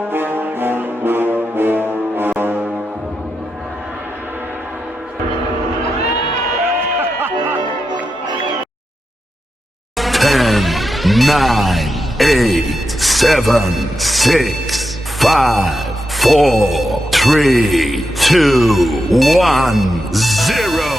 Ten, 9, 8, 7, 6, 5, 4, 3, 2, 1, 0.